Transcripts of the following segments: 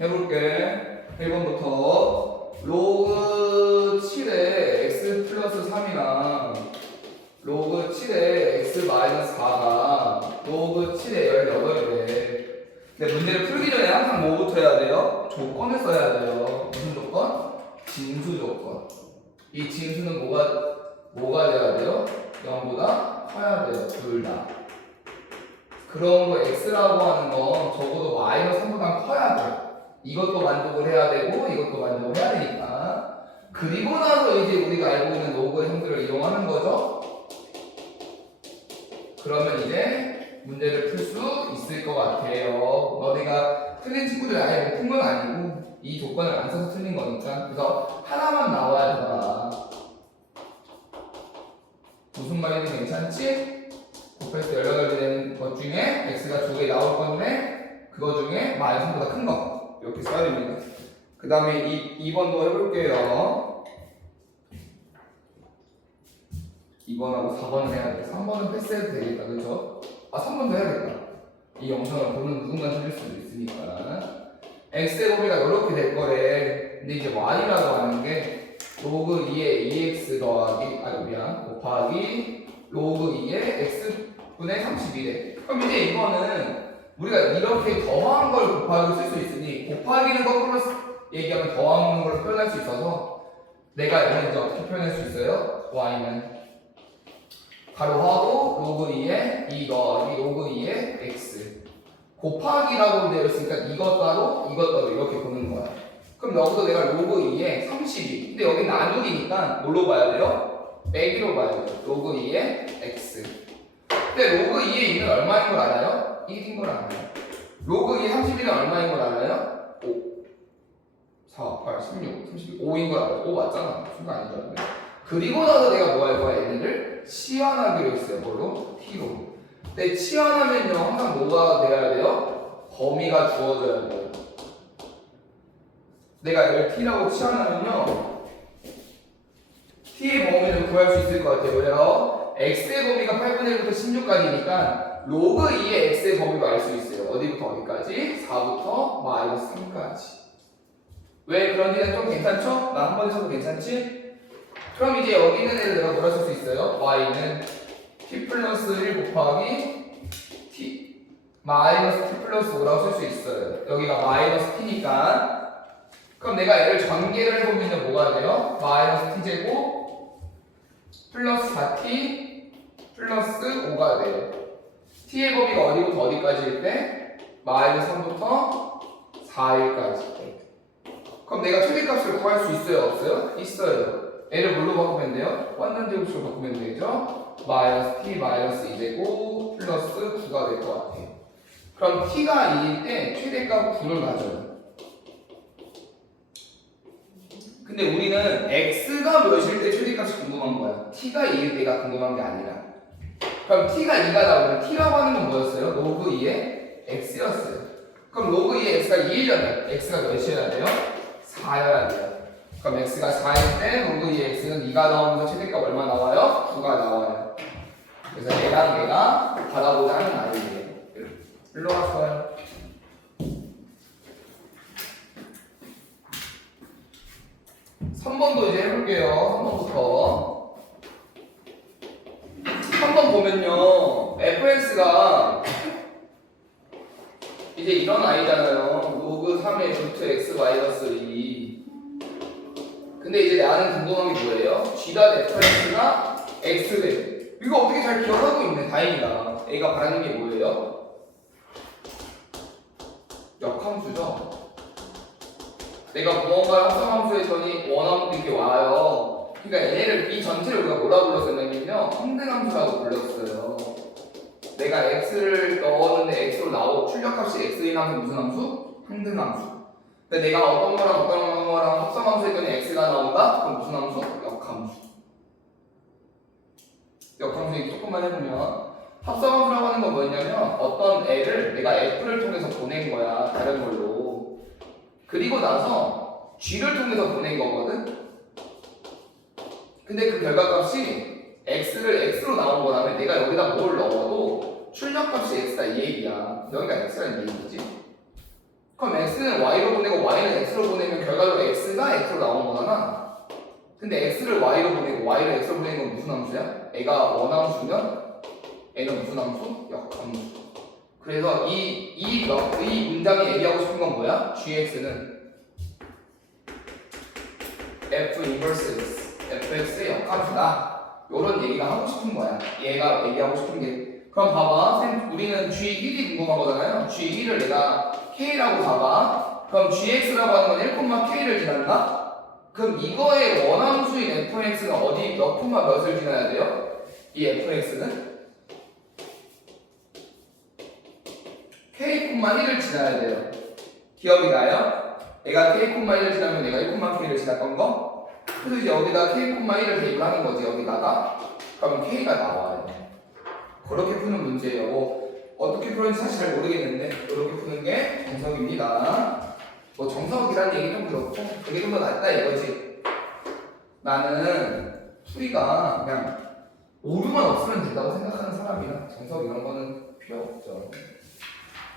해볼게. 1번부터 로그 7에 x 플러스 3이랑 로그 7에 x 마이너스 4가 로그 7에 18이래. 근데 문제를 풀기 전에 항상 뭐부터 해야 돼요? 조건을 써야 돼요. 무슨 조건? 징수 조건. 이 징수는 뭐가 돼야 돼요? 0보다 커야 돼요. 둘 다. 그런 거 x라고 하는 건 적어도 마이너스 3보다 커야 돼요. 이것도 만족을 해야 되고 이것도 만족을 해야 되니까. 그리고 나서 이제 우리가 알고 있는 로그의 형태를 이용하는 거죠. 그러면 이제 문제를 풀 수 있을 것 같아요. 너네가 틀린 친구들 아예 못 푼 건 아니고 이 조건을 안 써서 틀린 거니까. 그래서 하나만 나와야 되더라. 무슨 말이든 괜찮지? 곱했을 때 18가지 되는 것 중에 x가 2개 나올 건데 그거 중에 마이너스 3보다 큰 거 이렇게 써야 됩니다. 그 다음에 2번도 해볼게요. 2번하고 4번은 해야 돼. 3번은 패스해도 되겠다. 그렇죠? 3번도 해야겠다. 이 영상을 보는 누군가 틀릴 수도 있으니까. x의 범위가 이렇게 될 거래. 근데 이제 y라고 하는 게 로그 2의 2x 더하기 곱하기 로그 2의 x분의 31에. 그럼 이제 이거는 우리가 이렇게 더한 걸 곱하기로 쓸 수 있으니 곱하기는 거꾸로 얘기하면 더하는 걸 표현할 수 있어서 내가 이걸 이제 어떻게 표현할 수 있어요? y는 가로하고 로그 2의 2 더하기 로그 2의 x 곱하기라고 되어 있으니까 이것 따로 이렇게 보는 거야. 그럼 여기서 내가 로그 2의 32 근데 여기 나누기니까 뭘로 봐야 돼요? 빼기로 봐야 돼요. 로그 2의 x 근데 로그 2의 2는 얼마인 걸 알아요? 1인 걸 알아요. 로그 2의 32는 얼마인 걸 알아요? 5 4, 8, 16, 32 5인 걸 알아요. 5 맞잖아. 순간 아닌 줄 알았네. 그리고 나서 내가 뭐 할 거야? 얘네를 치환하기로 했어요. 뭘로? t로. 근데 치환하면요 항상 뭐가 돼야 돼요? 범위가 주어져야 돼요. 내가 얘를 t라고 치환하면요 t의 범위를 구할 수 있을 것 같아요. 왜요? x의 범위가 8분의 1부터 16까지니까 로그 2의 x의 범위도 알 수 있어요. 어디부터 어디까지? 4부터 마이너스 3까지. 왜 그런지는 좀 괜찮죠? 나 한 번 해서도 괜찮지? 그럼 이제 여기 있는 애를 내가 뭐라 쓸 수 있어요? y는 t 플러스 1 곱하기 t 마이너스 t 플러스 5라고 쓸 수 있어요. 여기가 마이너스 t니까. 그럼 내가 얘를 전개를 해보면 뭐가 돼요? 마이너스 t제곱 플러스 4t 플러스 5가 돼요. t의 범위가 어디부터 어디까지일 때? 마이너스 3부터 4일까지. 그럼 내가 최대값을 구할 수 있어요? 없어요? 있어요. 얘를 뭘로 바꾸면 돼요? 완전제곱식으로 바꾸면 되죠? 마이너스 t 마이너스 2제곱 플러스 9가 될 것 같아요. 그럼 t가 2일 때 최대값 9를 가져요. 근데 우리는 x가 몇일 때 최대값이 궁금한 거야. t가 2일 때가 궁금한 게 아니라. 그럼 t가 2가 나오면 t라고 하는 건 뭐였어요? 로그 2의 x였어요. 그럼 로그 2의 x가 2이잖아요. x가 몇이어야 돼요? 4여야 돼요. 그럼 x가 4일 때 로그 2의 x는 2가 나오면서 최대값 얼마 나와요? 9가 나와요. 그래서 얘랑 얘가 받아보자 하는 아이예요. 일로 왔어요. 삼 번도 이제 해볼게요. 3번부터 3번 보면요 fx가 이제 이런 아이잖아요. 로그 3의 루트 x 마이너스 2. 근데 이제 나는 궁금한 게 뭐예요? g.fx가 x래. 이거 어떻게 잘 기억하고 있네. 다행이다. A가 바라는 게 뭐예요? 역함수죠. 내가 무언가를 합성함수했더니 원함도 이렇게 와요. 그러니까 얘네를 이 전체를 우리가 뭐라 불렀었냐면요 항등함수라고 불렀어요. 내가 x를 넣었는데 x로 나오고 출력값이 x인 함수 무슨 함수? 항등함수. 근데 내가 어떤 거랑 합성함수했더니 x가 나온다? 그럼 무슨 함수? 역함수. 역함수 조금만 해보면 합성함수라고 하는 건 뭐냐면 어떤 애를 내가 f를 통해서 보낸 거야. 다른 걸로. 그리고 나서 g를 통해서 보낸 거거든. 근데 그 결과값이 x를 x로 나온 거라면 내가 여기다 뭘 넣어도 출력값이 x다 이 얘기야. 여기가 x라는 얘기지. 그럼 x는 y로 보내고 y는 x로 보내면 결과적으로 x가 x로 나오는 거잖아. 근데 x를 y로 보내고 y를 x로 보내는 건 무슨 함수야? 애가 원함수면 애는 무슨 함수? 역함수. 그래서 이 문장이 얘기하고 싶은 건 뭐야? gx는 f 인버스 fx의 역함수다. 요런 얘기가 하고 싶은 거야. 얘가 얘기하고 싶은 게. 그럼 봐봐. 우리는 g1이 궁금한 거잖아요. g1을 내가 k라고 봐봐. 그럼 gx라고 하는 건 1,k를 지났나? 그럼 이거의 원함수인 fx는 어디 몇 콤마 몇을 지나야 돼요? 이 fx는 k,1을 지나야 돼요. 기억이 나요? 얘가 k,1을 지나면 얘가 1,k를 지났던 거? 그래서 이제 여기다 k,1을 대입을 하는 거지, 여기다가. 그럼 k가 나와요. 그렇게 푸는 문제예요. 뭐 어떻게 풀었는지 사실 잘 모르겠는데 이렇게 푸는 게 정석입니다. 뭐 정석이라는 얘기 좀 그렇고 그게 좀 더 낫다 이거지. 나는 풀이가 그냥 오류만 없으면 된다고 생각하는 사람이라 정석 이런 거는 필요 없죠.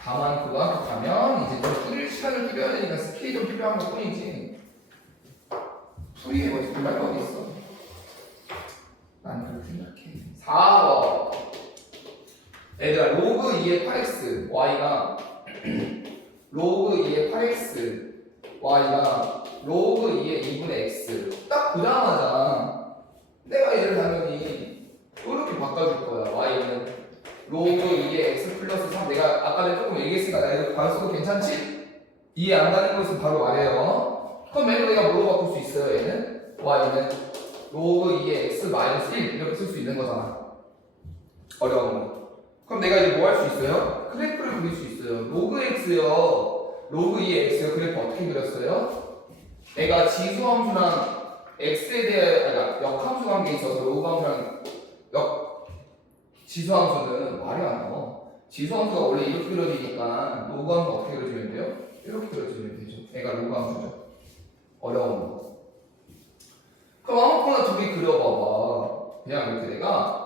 다만 고등학교 가면 이제 좀 풀일 시간을 필요해야 되니까 스킬이 좀 필요한 것 뿐이지 풀이에 뭐 정말 어디 있어. 난 그렇게 생각해. 4번 얘들아 로그 2의 8x y가 로그 2의 8x y가 로그 2의 2분의 x 딱 보자마자 내가 얘를 당연히 이렇게 바꿔줄 거야. y는 로그 2의 x 플러스 3 내가 아까 전에 조금 얘기했으니까 나 이거 바로 써도 괜찮지? 이해 안 가는 것은 바로 말해요. 그럼 얘를 내가 뭐로 바꿀 수 있어요? 얘는 y는 로그 2의 x 마이너스 1 이렇게 쓸 수 있는 거잖아. 어려운 거. 그럼 내가 이제 뭐 할 수 있어요? 그래프를 그릴 수 있어요. 로그 x요. 로그 2의 x요. 그래프 어떻게 그렸어요? 내가 지수함수랑 x에 대한 그러니까 역함수 관계에 있어서 로그 함수랑 지수함수는 말이 안 나와. 지수함수가 원래 이렇게 그려지니까 로그 함수 어떻게 그려지면 돼요? 이렇게 그려지면 되죠. 얘가 로그 함수죠. 어려운 거. 그럼 아무거나 두 개 그려봐봐. 그냥 이렇게 내가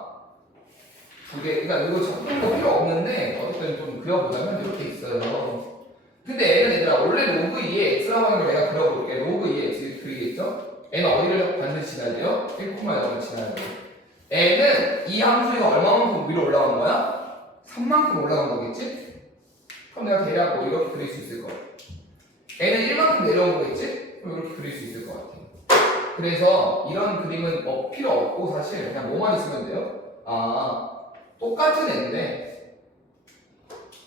두 개, 그러니까 이거 적는 필요 없는데 어쨌든 좀 그려보자면 이렇게 있어요. 근데 얘는 얘들아 원래 로그 2의 x라고 하는 걸 내가 그려볼게. 로그 2의 x 그리겠죠? 얘는 어디를 반드시 지나야 돼요? 1,0을 지나야 돼요. 얘는 이 함수가 얼마만큼 위로 올라간 거야? 3만큼 올라간 거겠지? 그럼 내가 대략 뭐 이렇게 그릴 수 있을 거야. 얘는 1만큼 내려온 거겠지? 그럼 이렇게 그릴 수 있을 것 같아. 그래서 이런 그림은 뭐 필요 없고 사실 그냥 뭐만 있으면 돼요. 똑같은 애인데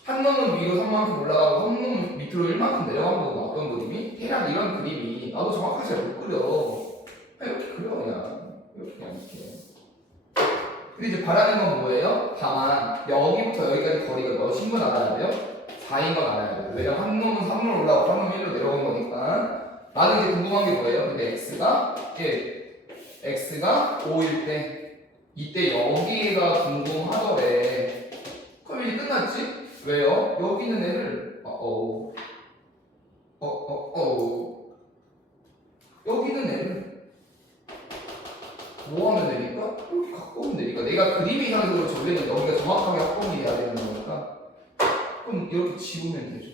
한 놈은 위로 3만큼 올라가고 한 놈은 밑으로 1만큼 내려간 거고 어떤 그림이? 대략 이런 그림이 나도 정확하게 잘 못 그려. 그냥 이렇게 그려 그냥 이렇게. 근데 이제 바라는 건 뭐예요? 다만 여기부터 여기까지 거리가 몇인 건 알아야 돼요? 4인 건 알아야 돼요. 왜냐면 한 놈은 3으로 올라가고 한 놈은 1로 내려간 거니까. 나는 이제 궁금한 게 뭐예요? 근데 x가 5일 때 이때 여기가 궁금하더래. 그럼 이제 끝났지? 왜요? 여기 있는 애를 여기 있는 애를 뭐 하면 되니까? 이렇게 갖고 오면 되니까 내가 그림 이상으로 적으면 여기가 정확하게 합동이 돼야 되는 거니까 그럼 이렇게 지우면 되죠.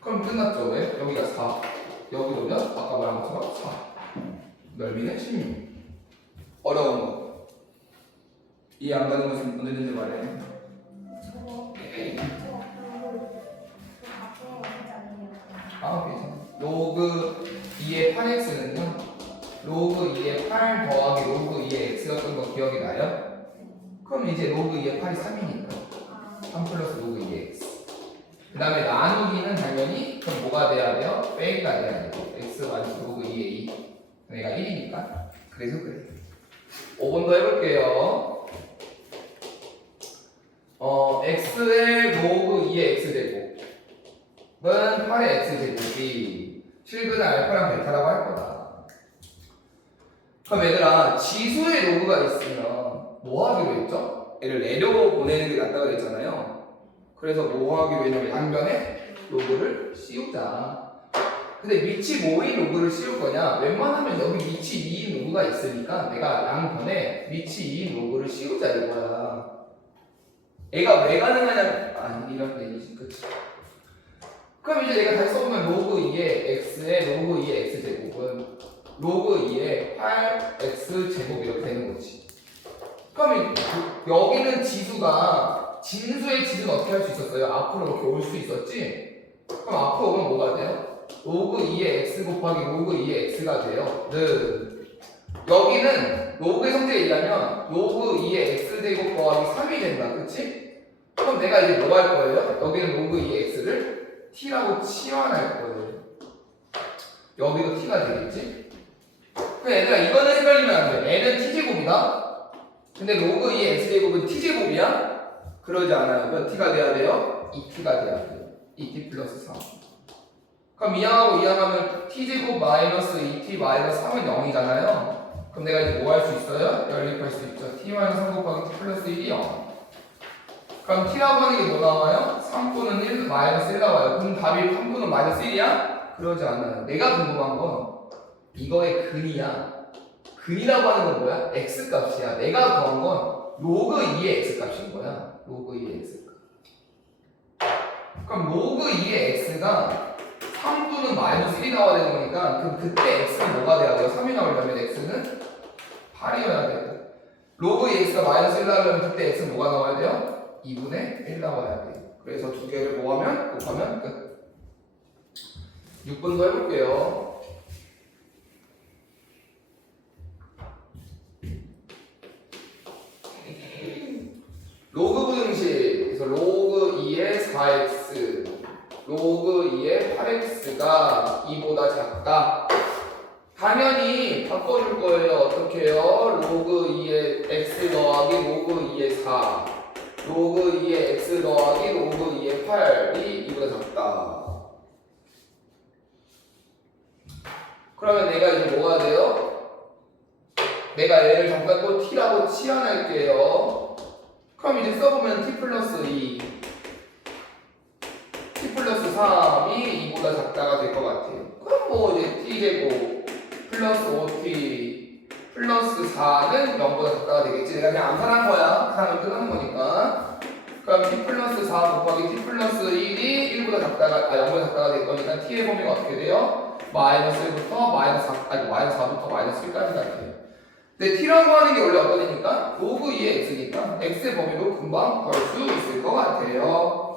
그럼 끝났죠? 왜? 여기가 4 여기 오면 아까 말한 것처럼 4 넓이는 16 어려운 거 이해 안 가는 것은 언제든지 말해. 괜찮아. 로그 2의 8x는요 로그 2의 8 더하기 로그 2의 x였던 거 기억이 나요? 그럼 이제 로그 2의 8이 3이니까 3 플러스 로그 2의 x 그 다음에 나누기는 당연히 그럼 뭐가 돼야 돼요? 빼기가 돼야 돼요. x 마이너스 로그 2의 2 얘가 1이니까 그래서 그래. 5번 더 해볼게요. x의 로그 2의 x제곱은 8의 x제곱이 실근을 알파랑 베타라고 할 거다. 그럼 얘들아 지수의 로그가 있으면 뭐 하기로 했죠? 얘를 내려 보내는 게 낫다고 그랬잖아요. 그래서 뭐 하기로 했냐면 양변에 로그를 씌우자. 근데 밑이 5인 로그를 씌울 거냐? 웬만하면 여기 밑이 2인 로그가 있으니까 내가 양변에 밑이 2인 로그를 씌우자 이거야. 애가 왜 가능하냐면 아니 이런 얘기지 그치? 그럼 이제 내가 다시 써보면 로그 2의 x의 로그 2의 x제곱은 로그 2의 8x 제곱 이렇게 되는 거지. 그럼 여기는 지수가 진수의 지수는 어떻게 할 수 있었어요? 앞으로 이렇게 올 수 있었지? 그럼 앞으로 오면 뭐가 돼요? 로그 2의 x 곱하기 로그 2의 x가 돼요. 여기는 로그의 성질에 의하면 로그 2의 x제곱 더하기 3이 된다. 그치? 그럼 내가 이제 뭐 할 거예요? 여기는 로그 2의 x를 t라고 치환할 거예요. 여기도 t가 되겠지? 그럼 얘들아 이거는 헷갈리면 안 돼. n은 t제곱이다. 근데 로그 2의 x제곱은 t제곱이야? 그러지 않아요. 몇 t가 돼야 돼요? 2t가 돼야 돼요. 2t 플러스 3. 그럼 이항하고 이항하면 t제곱 마이너스 2t 마이너스 3은 0이잖아요. 그럼 내가 이제 뭐 할 수 있어요? 연립할 수 있죠. t 마이너스 3 곱하기 t 플러스 1이 0. 그럼 t라고 하는 게 뭐 나와요? 3분은 1 마이너스 1 나와요. 그럼 답이 3분은 마이너스 1이야? 그러지 않아요. 내가 궁금한 건 이거의 근이야. 근이라고 하는 건 뭐야? x 값이야. 내가 구한 건 로그 2의 x 값인 거야. 로그 2의 x 값. 그럼 로그 2의 x가 3분은 마이너스 1이 나와야 되는 거니까 그때 x는 뭐가 돼야 돼요? 3이 나오려면 x는 8이어야 돼요. 로그 2의 x가 마이너스 1 나오려면 그때 x는 뭐가 나와야 돼요? 2분의 1 나와야 돼요. 그래서 두 개를 곱하면 끝. 6번도 해볼게요. 로그 부등식, 그래서 로그 2의 4x, 로그 2의 8x가 2보다 작다. 당연히 바꿔줄 거예요. 어떻게 해요? 로그 2의 x 더하기 로그 2의 4, 로그 2의 x 더하기 로그 2의 8이 2보다 작다. 그러면 내가 이제 뭐가 돼요? 내가 얘를 잠깐 또 t라고 치환할게요. 그럼 이제 써보면 t 플러스 2, t 플러스 3이 2보다 작다가 될 것 같아요. 그럼 뭐 이제 t제곱 플러스 5t 플러스 4는 0보다 작다가 되겠지. 내가 그냥 암산한 거야. 계산을 끝나는 거니까. 그럼 t 플러스 4 곱하기 t 플러스 1이 1보다 작다가 0보다 작다가 될 거니까 t의 범위가 어떻게 돼요? 마이너스 1부터 마이너스 4부터 마이너스 1까지 같아요. 근데 t라고 하는 게 원래 어떤 애니까? 로그 2의 x니까 x의 범위도 금방 걸 수 있을 것 같아요.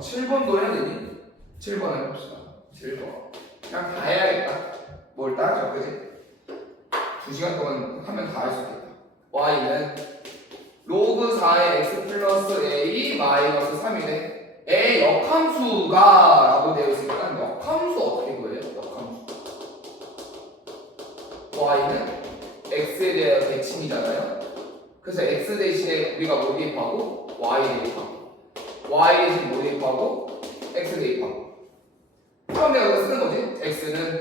7번도 해야 되니? 7번 해봅시다. 7번. 그냥 다 해야겠다. 뭘 따져, 그지? 2시간 동안 하면 다 할 수 있겠다. y는 로그 4의 x 플러스 a 마이너스 3이네. 의 역함수가 라고 되어 있으니까 역함수 어떻게 구해요? 역함수. y는 x에 대한 대칭이잖아요. 그래서 x 대신에 우리가 뭐 대입하고 y 대입하고 y 대신 뭐 대입하고 x 대입하고. 그럼 내가 이거 쓰는 거지. x는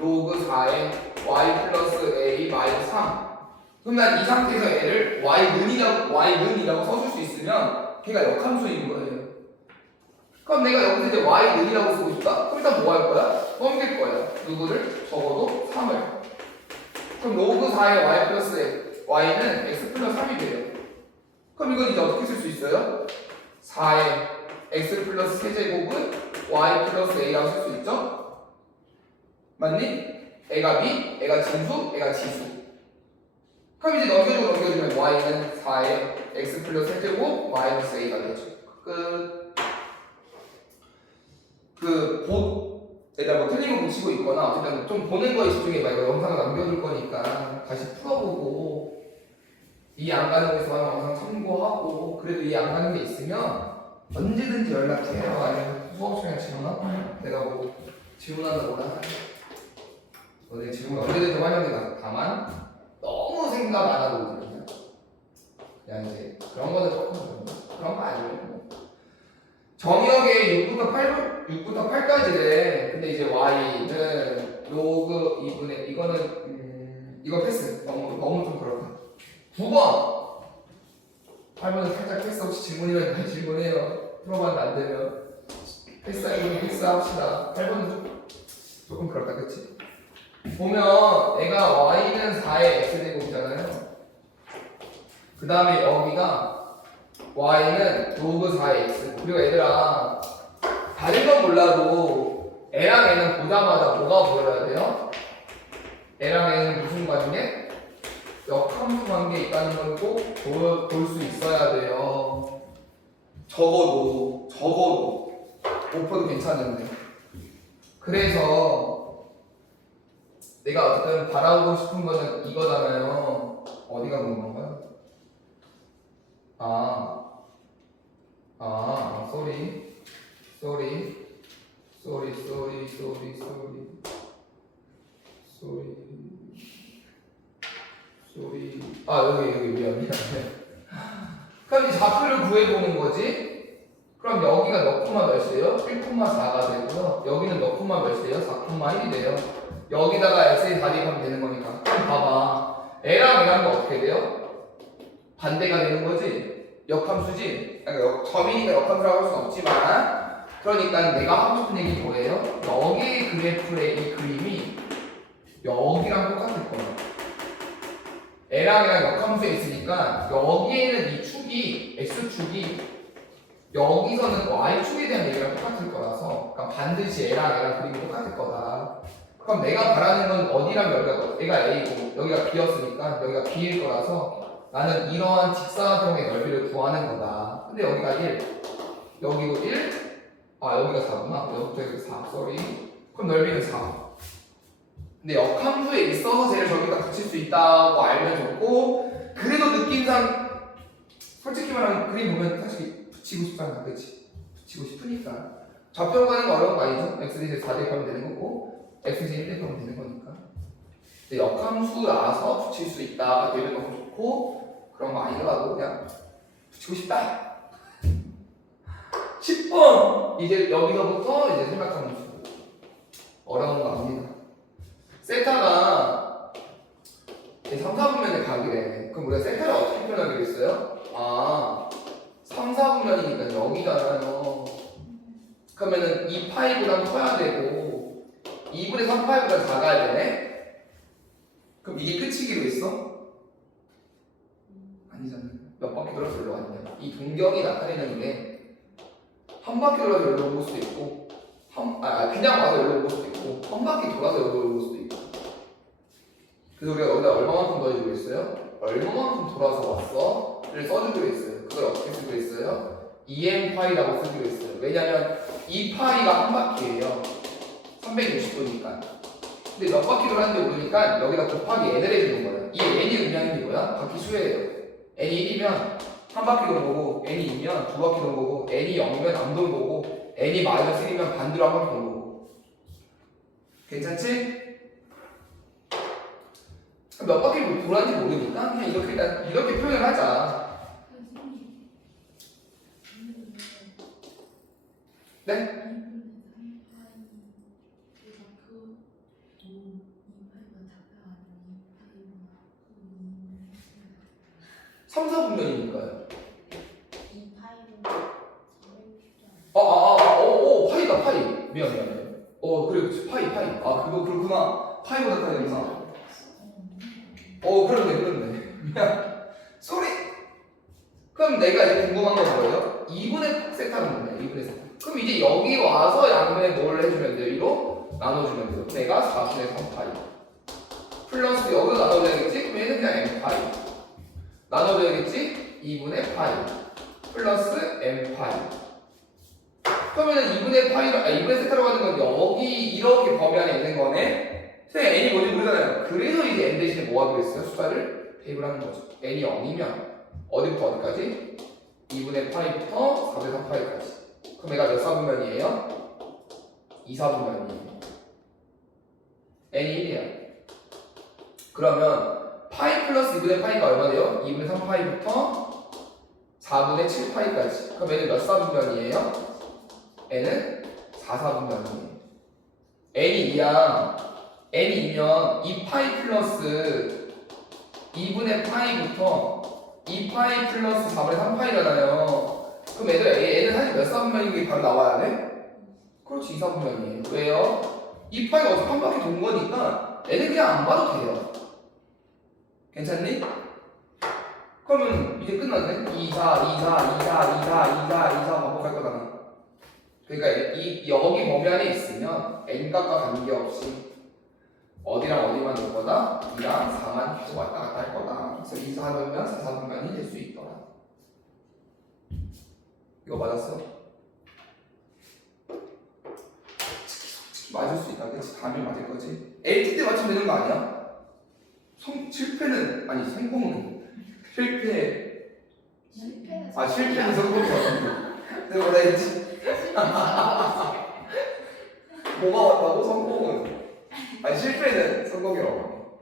로그 4의 y 플러스 a 마이너스 3. 그럼 난 이 상태에서 얘를 y는이라고 써줄 수 있으면 걔가 역함수인 거예요. 그럼 내가 여기서 이제 y는이라고 쓰고 싶다? 그럼 일단 뭐 할 거야? 넘길 거야. 누구를? 적어도 3을. 그럼 로그 4의 y 플러스 y는 x 플러스 3이 돼요. 그럼 이건 이제 어떻게 쓸 수 있어요? 4의 x 플러스 세제곱은 y 플러스 a라고 쓸 수 있죠? 맞니? 애가 b, 애가 진수, 애가 지수. 그럼 이제 넘겨주면 y는 4의 x 플러스 세제곱 마이너스 a가 되죠. 끝. 내가 뭐 틀린 거 붙이고 있거나 어쨌든 좀 보는 거에 집중해봐. 이거 영상을 남겨줄 거니까 다시 풀어보고 이해 안 가는 거에서 영상 참고하고 그래도 이해 안 가는 게 있으면 언제든지 연락해요. 아니면 수업 시간에 질문하 내가 뭐 질문하는 거나 너네 질문 언제든지 환영이다. 다만 너무 생각 안 하고 그냥 이제 그런 거는 조금 그런 거 아니에요. 정의역에 6부터 8까지래. 근데 이제 y는 로그 2분의 이거는 이거 패스. 너무 좀 그렇다. 9번 8번은 살짝 패스 없이 질문이면 다시 질문해요. 풀어봤는데 안 되면 패스합시다. 8번은 조금 그렇다, 그치? 보면 애가 y는 4의 x제곱이잖아요. 그 다음에 여기가 y는 로그 4의 x. 그리고 얘들아 다른 건 몰라도 애랑 애는 보자마자 뭐가 보여야 돼요? 애랑 애는 무슨 관계? 역함수 관계 있다는 걸 꼭 볼 수 있어야 돼요. 적어도 5%도 괜찮은데. 그래서 내가 어쨌든 바라보고 싶은 거는 이거잖아요. 어디가 그런 건가요? 여기 미안. 그럼 이 좌표를 구해보는 거지. 그럼 여기가 몇 콤마 몇이에요? 1,4가 되고요. 여기는 몇 콤마 몇이에요? 4,1이 돼요. 여기다가 x에 4 대입하면 되는 거니까. 그럼 봐봐. 애랑 애랑도 어떻게 돼요? 반대가 되는 거지. 역함수지. 그러니까 점이니까 역함수라고 할 수는 없지만, 그러니까 내가 하고 싶은 얘기 뭐예요? 여기 그래프의 이 그림이 여기랑 똑같을 거예요. L랑 역함수에 있으니까 여기에는 이 축이 X축이 여기서는 Y축에 대한 얘기랑 똑같을 거라서 그러니까 반드시 L랑 그림이 똑같을 거다. 그럼 내가 바라는 건 어디랑 여기가 A고 여기가 B였으니까 여기가 B일 거라서 나는 이러한 직사각형의 넓이를 구하는 거다. 근데 여기가 1, 여기고 1, 여기가 4구나. 여기부터 여기 4, 쏘리. 그럼 넓이는 4. 근데 역함수에 있어서 쟤를 저기다 붙일 수 있다고 알면 좋고, 그래도 느낌상 솔직히 말하면 그림 보면 사실 붙이고 싶잖아. 그치? 붙이고 싶으니까 좌표로 가는 거 어려운 거 아니죠? x제곱 4 대입하면 되는 거고 x제곱 1 대입하면 되는 거니까. 근데 역함수라서 붙일 수 있다 되면 너무 좋고, 그런 거 아니더라도 그냥 붙이고 싶다 10번 이제 여기서부터 이제 생각하는 수 어려운 거 아닙니다. 세타가 3, 4분면의 각이래. 그럼 우리가 세타를 어떻게 표현하기로 했어요? 3, 4분면이니까 여기잖아요. 그러면은 2파이보다 커야 되고 2분의 3파이보다 작아야 되네? 그럼 이게 끝이기로 했어? 아니잖아요. 몇 바퀴 돌아서 여기로 왔냐. 이 동경이 나타내는 게 한 바퀴 돌아서 여기로 올 수도 있고 그냥 와서 여기로 올 수도 있고 한 바퀴 돌아서 여기로 올 수도 있고. 그래서 우리가 여기다 얼마만큼 더해주고 있어요? 얼마만큼 돌아서 왔어? 를 써주기로 했어요. 그걸 어떻게 쓰기로 했어요? 2n파이라고 쓰기로 했어요. 왜냐면 2파이가 한 바퀴예요. 360도니까. 근데 몇 바퀴 돌았는지 모르니까 여기다 곱하기 n을 해주는 거예요. 이 n이 의미하는 게 뭐야? 바퀴 수예요. n이 1이면 한 바퀴 도는 거고, n이 2면 두 바퀴 도는 거고, n이 0이면 안 도는 거고, n이 마이너스 1이면 반대로 한 바퀴 도는 거고. 괜찮지? 몇 바퀴 돌았는지 모르니까 그냥 이렇게 표현을 하자. 네? 3, 4분면이니까요. 파이다, 파이. 미안. 그래, 파이. 그거 그렇구나. 파이보다 파이구나. 그렇네. 미안. 쏘리. 그럼 내가 이제 궁금한 건 뭐예요? 2분의 세타는 뭐냐? 2분의 세타. 그럼 이제 여기 와서 양면에 뭘 해주면 돼요? 이로 나눠주면 돼요. 내가 4분의 3파이. 플러스 여기로 나눠줘야겠지? 그럼 얘는 그냥 m파이. 나눠줘야겠지? 2분의 파이. 플러스 m파이. 그러면은 2분의 세타로 가는 건 여기 이렇게 범위 안에 있는 거네? 선생님 n이 뭔지 모르잖아요. 그래서 이제 n 대신에 뭐 하기로 했어요? 숫자를 대입을 하는 거죠. n이 0이면 어디부터 어디까지? 2분의 파이부터 4분의 3파이까지. 그럼 얘가 몇 사분면이에요? 2사분면이에요. n이 1이야. 그러면 파이 플러스 2분의 파이가 얼마 돼요? 2분의 3파이부터 4분의 7파이까지. 그럼 얘는 몇 사분면이에요? n은 4사분면이에요. n이 2야. n이 2면 2파이 플러스 2분의 파이부터 2파이 플러스 4분의 3파이잖아요. 그럼 얘는 사실 몇 사분면인 게 바로 나와야 돼? 그렇지, 2사분면이에요. 왜요? 2파이가 어차피 한 바퀴 돈 거니까 얘는 그냥 안 봐도 돼요. 괜찮니? 그러면 이제 끝났네. 2, 4, 2, 4, 2, 4, 2, 4, 2, 4, 2, 4 반복할 거잖아. 그러니까 이 여기 범위 안에 있으면 n값과 관계없이 어디랑 어디만 놓을 거다? 2랑 4만 계속 왔다 갔다 할 거다. 그래서 2, 4 넣으면 4, 4분간이 될 수 있더라. 이거 맞았어? 맞을 수 있다. 그치? 답이 맞을 거지. LT 때 맞추면 되는 거 아니야? 실패는 아니 성공은 실패. 실패는 성공이야. 내가 뭐라 했지? 뭐가 왔다고? 성공은. 실패는 성공이라고.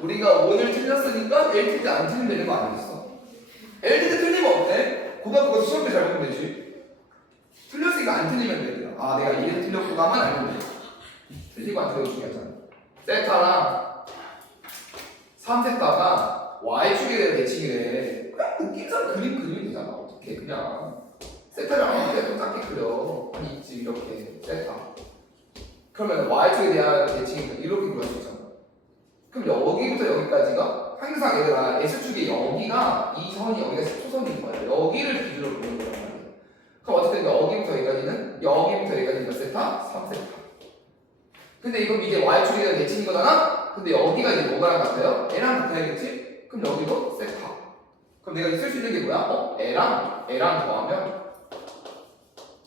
우리가 오늘 틀렸으니까 LT 때 안 틀리면 되는 거 아니겠어? LT 때 틀리면 어때? 고등학교 가서 시험 때 잘 보면 되지. 틀렸으니까 안 틀리면 돼. 내가 이게 틀렸구나만 알면 돼. 틀리고 안 틀리고 중요하잖아. 세타랑 3세타가 Y축에 대한 대칭이래. 그냥 웃긴상 그림 그리면 되잖아. 어떻게 그냥 세타를 아무데도 작게 그려. 아니 있지 이렇게 세타. 그러면 Y축에 대한 대칭이 이렇게 그릴 수 있잖아. 그럼 여기부터 여기까지가 항상 얘들아 S축의 여기가 이 선이 여기가 초선인 거야. 여기를 기준으로 보는 거란 말이야. 그럼 어쨌든 여기부터 여기까지는 여기부터 여기까지 몇 세타? 3세타. 근데 이건 이제 Y축에 대한 대칭인 거잖아? 근데 여기가 이제 뭐가랑 같아요? L랑 같아야겠지? 그럼 여기도 세타. 그럼 내가 쓸 수 있는 게 뭐야? L랑 더하면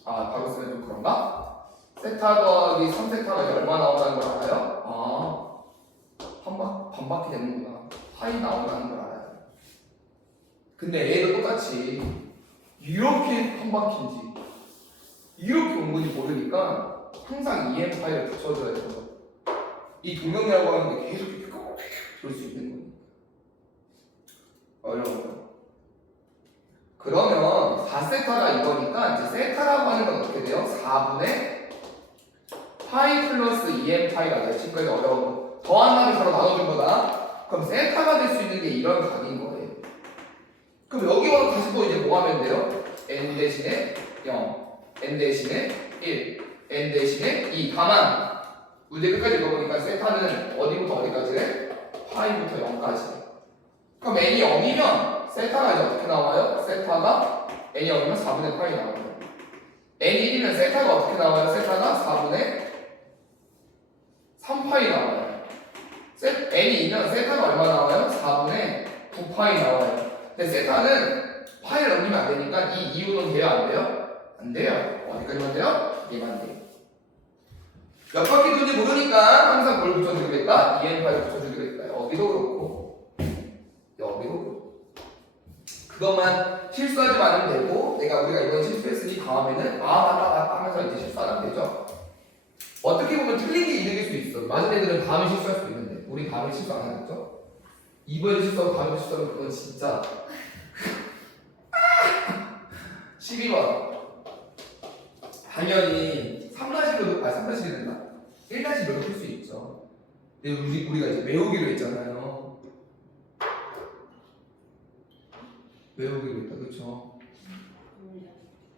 바로 쓰면 좀 그런가? 세타 더하기 3세타가 이제 얼마 나온다는 걸 알아요? 반바퀴 되는구나. 파이 나온다는 걸 알아요. 근데 A도 똑같이 이렇게 한 바퀴인지 이렇게 온 건지 모르니까 항상 EM파이를 붙여줘야 돼요. 이 동영이라고 하는 게 계속 이렇게 돌 수 있는 거니까. 어려워요. 그러면 4세타가 이거니까 이제 세타라고 하는 건 어떻게 돼요? 4분의 파이 플러스 EM파이가 돼요. 지금까지 어려운 거. 더한 다음에 서로 나눠준 거다. 그럼 세타가 될 수 있는 게 이런 각인 거예요. 그럼 여기 와서 다시 또 이제 뭐 하면 돼요? n 대신에 0, n 대신에 1, n 대신에 2. 다만 문제 끝까지 읽어보니까 세타는 어디부터 어디까지래? 파이부터 0까지. 그럼 n이 0이면 세타가 이제 어떻게 나와요? 세타가 n이 0이면 4분의 파이 나와요. n이 1이면 세타가 어떻게 나와요? 세타가 4분의 3파이 나와요. n이 2면 세타가 얼마 나와요? 4분의 9파이 나와요. 근데 세타는 파이를 넘기면 안 되니까 이 이유는 돼요? 안 돼요? 안 돼요. 어디까지만 돼요? 얘만 돼요. 몇 바퀴 도는지 모르니까 항상 뭘 붙여주겠다? EM파이를 붙여주겠다. 여기도 그렇고 여기도 그렇고 그것만 실수하지 않으면 되고 우리가 이번 실수했으니 다음에는 맞다 하면서 이제 실수 안 하면 되죠. 어떻게 보면 틀린 게 이득일 수 있어. 맞은 애들은 다음에 실수할 수도 있는데 우리 다음에 실수 안 하겠죠? 이번에 실수하고 다음에 실수하면 그건 진짜 12번 당연히 3-1로 3-1이 된다? 1-1로도 풀 수 있죠. 근데 우리가 이제 외우기로 했잖아요. 외우기로 했다, 그쵸?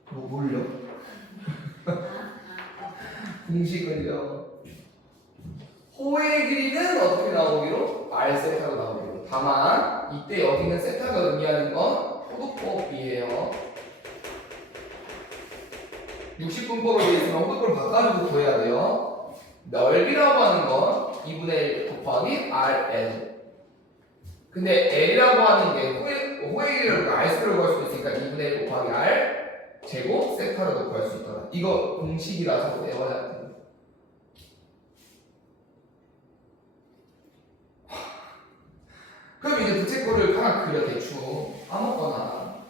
뭘요? 공식을요. 호의 길이는 어떻게 나오기로? R세타로 나오기로. 다만 이때 여기는 세타가 의미하는 건 호도법이에요. 60분법을 위해 있으면 호도법을 바꿔주고 구해야 돼요. 넓이라고 하는 건 2분의 1 곱하기 RL. 근데 L이라고 하는 게 호의 길이를 R스로 구할 수 있으니까 2분의 1 곱하기 R 제곱 세타로도 구할 수 있더라. 이거 공식이라서 외워야 돼요. 그럼 이제 부채꼴을 하나 그려 대충 아무거나.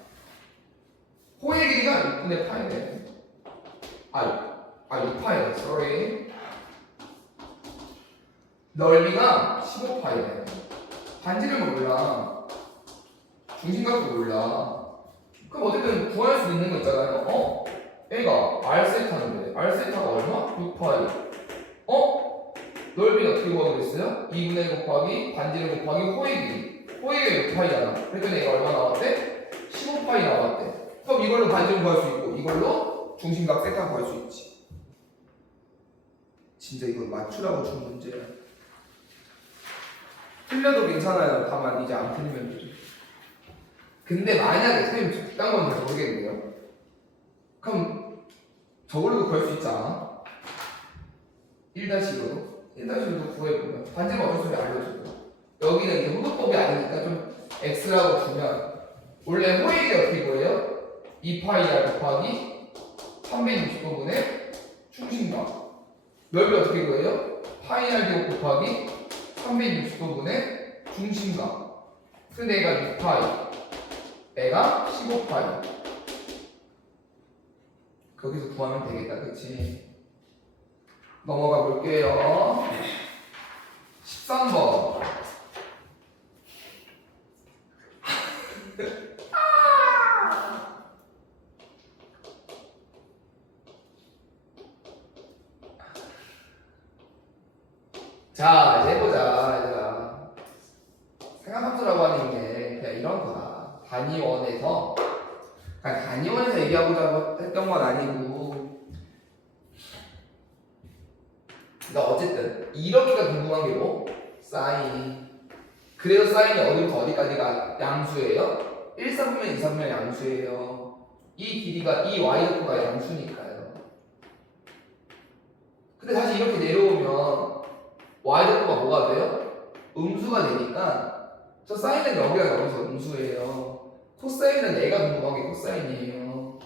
호의 길이가 6분의 파이네. 6파이네. sorry. 넓이가 15파이네. 반지름을 몰라. 중심각도 몰라. 그럼 어쨌든 구할 수 있는 거 있잖아요. 얘가 R세타인데 R세타가 얼마? 6파이. 넓이가 어떻게 구하기로 했어요? 2분의 1 곱하기 반지름 곱하기 호의 길이. 호의 길이가 6파이잖아. 그랬더니 얘가 얼마 나왔대? 15파이 나왔대. 그럼 이걸로 반지름 구할 수 있고 이걸로 중심각 세타 구할 수 있지. 진짜 이거 맞추라고 준 문제야. 틀려도 괜찮아요. 다만 이제 안 틀리면 되죠. 근데 만약에 선생님 이딴 건 잘 모르겠는데요. 그럼 저걸로도 구할 수 있지 않아? 1-1로 1-1로 구해보면 반지름 어쩔 수 없이 알려줘요. 여기는 이제 호도법이 아니니까 좀 x라고 두면 원래 호일이 어떻게 구해요? 2파이r 곱하기 360도분의 충신각. 넓이 어떻게 구해요? 파이 r 제곱 곱하기 360도분의 중심각. 근데 얘가 6파이, 얘가 15파이. 거기서 구하면 되겠다, 그치? 넘어가 볼게요. 13번. 자, 이제 해보자, 얘들아. 생각함수라고 하는 게 그냥 이런 거다. 단위원에서, 그냥 단위원에서 얘기하고자 했던 건 아니고, 그러니까 어쨌든 이렇게가 궁금한 게 뭐? 사인. 그래서 사인이 어디부터 어디까지가 양수예요? 1사분면 2사분면 양수예요. 이 길이가 이 y좌표가 양수니까요. 근데 다시 이렇게 내려오면 y좌표가 뭐가 돼요? 음수가 되니까 저 사인은 여기가 여기서 음수예요. 코사인은 얘가 궁금한 게 코사인이에요.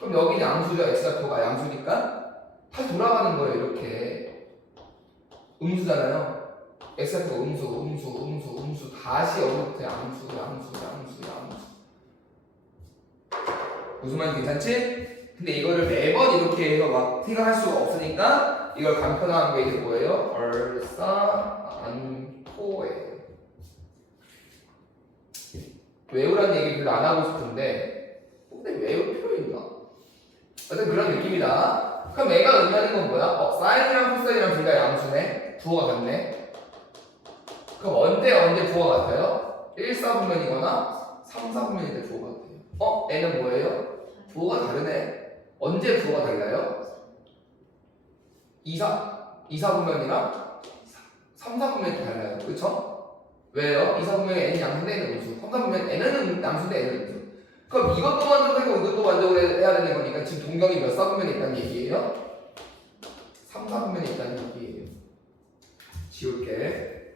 그럼 여기 양수죠. x좌표가 양수니까 다시 돌아가는 거예요. 이렇게 음수잖아요. x좌표가 음수 다시 여기부터 양수. 무슨 말인지 괜찮지? 근데 이거를 매번 이렇게 해서 막 생각할 수가 없으니까 이걸 간편화한 게 이제 뭐예요? 얼싸안포예요. 외우라는 얘기 별로 안 하고 싶은데 근데 외울 필요 있나? 어쨌든 그런 느낌이다. 그럼 얘가 의미하는 건 뭐야? 사인이랑 코사인이랑 둘 다 양수네. 부호가 같네. 그럼 언제 부호가 같아요? 1사분면이거나 3사분면일 때 부호가 같아요. 얘는 뭐예요? 부호가 다르네. 언제 부호가 달라요? 2사분면이랑 3사분면이 달라요. 그쵸? 왜요? 2사분면에 n이 양수인데 n은 음수, 3사분면 n은 양수인데 n은 음수. 그럼 이것도 만족하고 이것도 만족을 해야 되는 거니까 지금 동경이 몇 사분면에 있다는 얘기예요? 3사분면에 있다는 얘기예요. 지울게.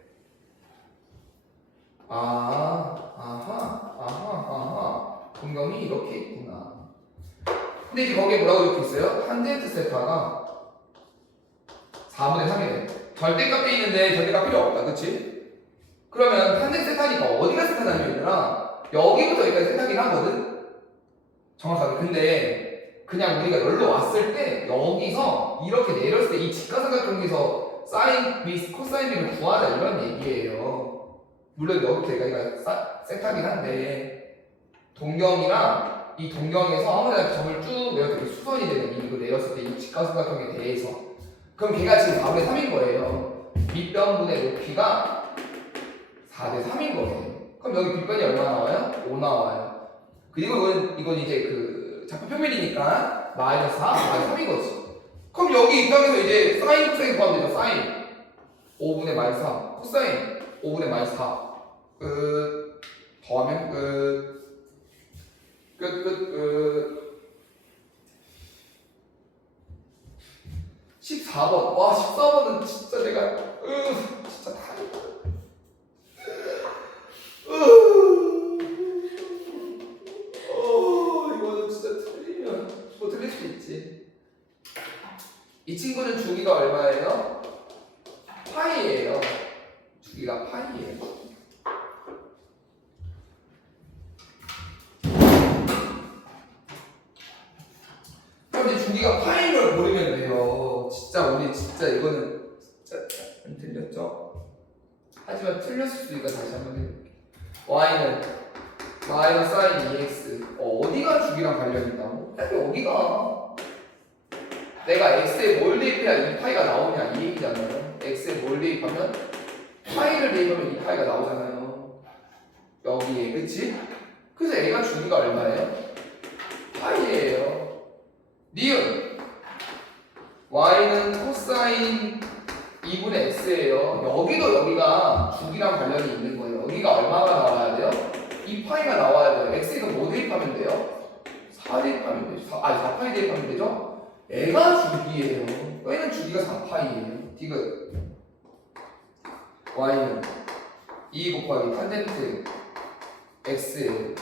동경이 이렇게 있구나. 근데 이제 거기에 뭐라고 적혀 있어요? 탄젠트 세타가 4분의 3이래. 절대값이 있는데 절대값 필요 없다. 그치? 그러면 탄젠트 세타니까 어디가 세타냐면 얘들아 여기부터 여기까지 세타긴 하거든? 정확하게. 근데 그냥 우리가 여기로 왔을 때 여기서 이렇게 내렸을 때 이 직각삼각형에서 사인 비 코사인 비를 구하자 이런 얘기예요. 물론 여기부터 여기까지가 세타긴 한데 동경이랑 이 동경에서 아무데나 점을 쭉 내려서 수선이 되는 이거 내렸을 때 이 직각삼각형에 대해서 그럼 걔가 지금 4분의 3인 거예요. 밑변분의 높이가 4대 3인 거예요. 그럼 여기 빗변이 얼마 나와요? 5 나와요. 그리고 이건 이제 그 좌표 평면이니까 마이너스 4, 마이너스 3인 거지. 그럼 여기 입장에서 이제 사인 코사인 구하면 되죠. 사인 5분의 마이너스 3, 코사인 5분의 마이너스 4. 끝. 더하면 끝. 14번. 와, 14번은 진짜 내가 진짜 다 이거는 진짜 틀리면 뭐 틀릴 수 있지. 이 친구는 주기가 얼마예요? 파이예요. 주기가 파이예요. 주기가 파인 걸 모르면 돼요. 진짜 우리 진짜 이거는 진짜 안 틀렸죠? 하지만 틀렸을 수도 있으니까 다시 한번 해볼게. y는 마이너스 사인 2x 어디가 주기랑 관련이 있다고? 여기가 내가 x에 뭘 대입해야 2파이가 나오냐 이 얘기잖아요. x에 뭘 대입하면 파이를 대입하면 2파이가 나오잖아요. 여기에 그치? 그래서 얘가 주기가 얼마예요? 파이예요. 니은 y는 코사인 2분의 x예요. 여기도 여기가 주기랑 관련이 있는 거예요. 여기가 얼마가 나와야 돼요? 2파이가 나와야 돼요. 대입하면 돼요? 4 대입하면 되죠. 4파이 대입하면 되죠? 애가 주기예요. 얘는 주기가 4파이예요. 디귿. y는 2 곱하기 탄젠트 x예요.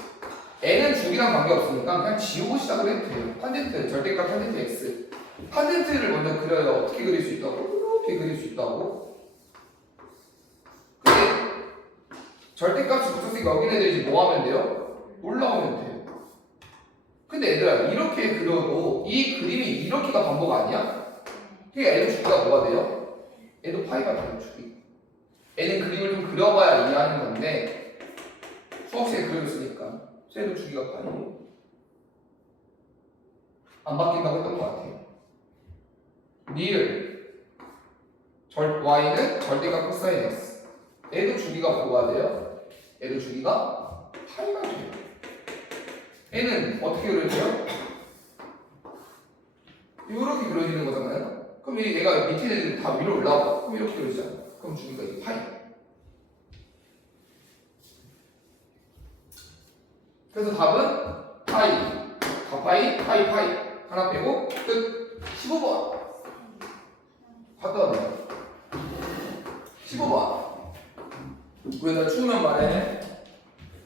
n은 주기랑 관계없으니까 그냥 지우고 시작을 해도 돼요. 탄젠트, 절대값 탄젠트 x. 탄젠트를 먼저 그려요. 어떻게 그릴 수 있다고? 이렇게 그릴 수 있다고. 근데 절대값이 붙었으니까 여기 애들이 이제 뭐 하면 돼요? 올라오면 돼요. 근데 얘들아 이렇게 그려도 이 그림이 이렇게가 반복 아니야? 그러니까 얘도 주기가 뭐가 돼요? 얘도 파이가 돼요. 주기. 얘는 그림을 좀 그려봐야 이해하는 건데 수업시에 그려줬으니까 쟤도 주기가 파이예요. 안 바뀐다고 했던 것 같아요. 리을 y는 절대값 코사인 x. 얘도 주기가 뭐가 돼요? 얘도 주기가 파이가 돼요. 얘는 어떻게 그려져요? 이렇게 그려지는 거잖아요. 그럼 얘가 밑에 애들 다 위로 올라와. 그럼 이렇게 그려지잖아. 그럼 주기가 이게 파이. 그래서 답은 파이, 4파이, 파이 하나 빼고 끝. 15번 갖다 놔요. 15번 왜 나 추우면 말해.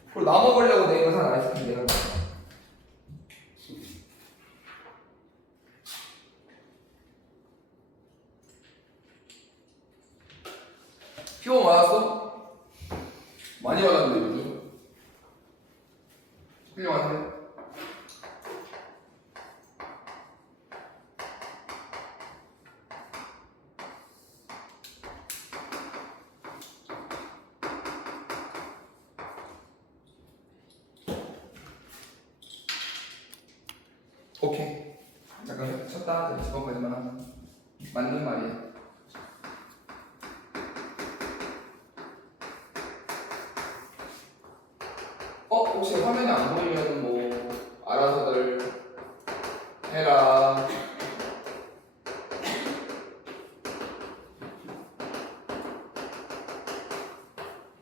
그걸 나 먹으려고 내 영상 안 했을 텐데. 피곤 많았어? 많이 받았는데 요즘 훌륭하세요? 오케이. 잠깐 쳤다. 집어버리만 하면 맞는 말이야. 혹시 화면이 안 보이면 뭐 알아서들 해라.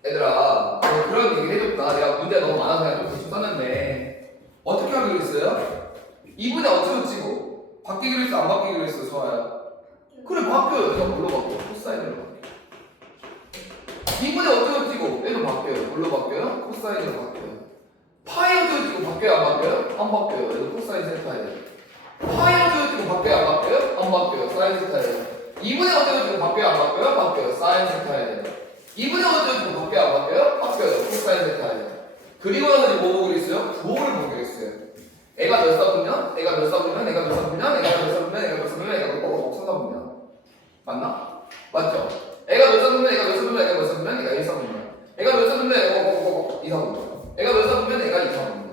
얘들아, 그런 얘기 해줬다. 내가 문제 너무 많아서 그냥 좀 대충 썼는데 어떻게 하기로 했어요? 2분의 어쩌고 치고 바뀌기로 했어? 안 바뀌기로 했어? 좋아요. 그래 바뀌어요. 그냥 뭘로 바뀌어요? 코사인으로 바뀌어요. 2분의 어쩌고 치고 얘도 바뀌어요. 뭘로 바뀌어요? 코사인으로 바뀌어요. 파이 어쩌고 치고 바뀌어요? 안 바뀌어요? 안 바뀌어요. 얘도 코사인 세타예요. 파이 어쩌고 치고 바뀌어요? 안 바뀌어요? 안 바뀌어요. 사인 세타예요. 2분의 어쩌고 치고 바뀌어요? 안 바뀌어요? 바뀌어요. 사인 세타예요. 2분의 어쩌고 치고 바뀌어요? 안 바뀌어요? 바뀌어요. 코사인 세타예요. 그리고 나서 이제 뭐 보기로 했어요? 부호를 보기로 했어요. 애가 몇 사분면? 애가 몇 사분면? 애가 몇 사분면? 애가 몇 사분면? 애가 몇 사분면? 애가 몇 사분면? 맞나? 맞죠? 애가 몇 사분면? 애가 몇 사분면? 애가 몇 사분면? 애가 1사분면. 애가 몇 사분면? 애가 2사분면. 애가 몇 사분면? 애가 2사분면.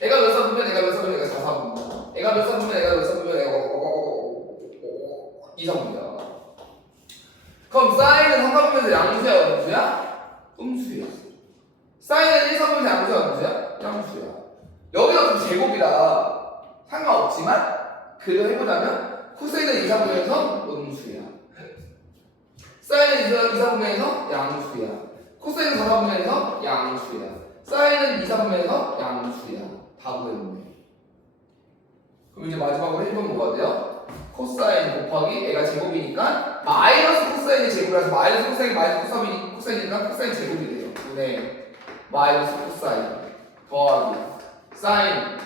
애가 몇 사분면? 애가 몇 사분면? 애가 4사분면. 애가 몇 사분면? 애가 몇 사분면? 애가 2사분면. 그럼 사인은 3사분면에서 양수야? 음수야? 음수야. 사인은 1사분면에서 양수야? 음수야? 양수야. 여기가 좀 제곱이라 상관없지만 그래도 해보자면 코사인은 2사분면에서 음수야. 사인은 2사분면에서 양수야. 코사인은 4사분면에서 양수야. 사인은 2사분면에서 양수야. 다 구했네. 그럼 이제 마지막으로 1번 뭐가 돼요? 코사인 곱하기 애가 제곱이니까 마이너스 코사인의 제곱이라서 마이너스 코사인이 마이너스 코사인이니까 코사인 제곱이 돼요. 분의 마이너스 코사인 더하기 사인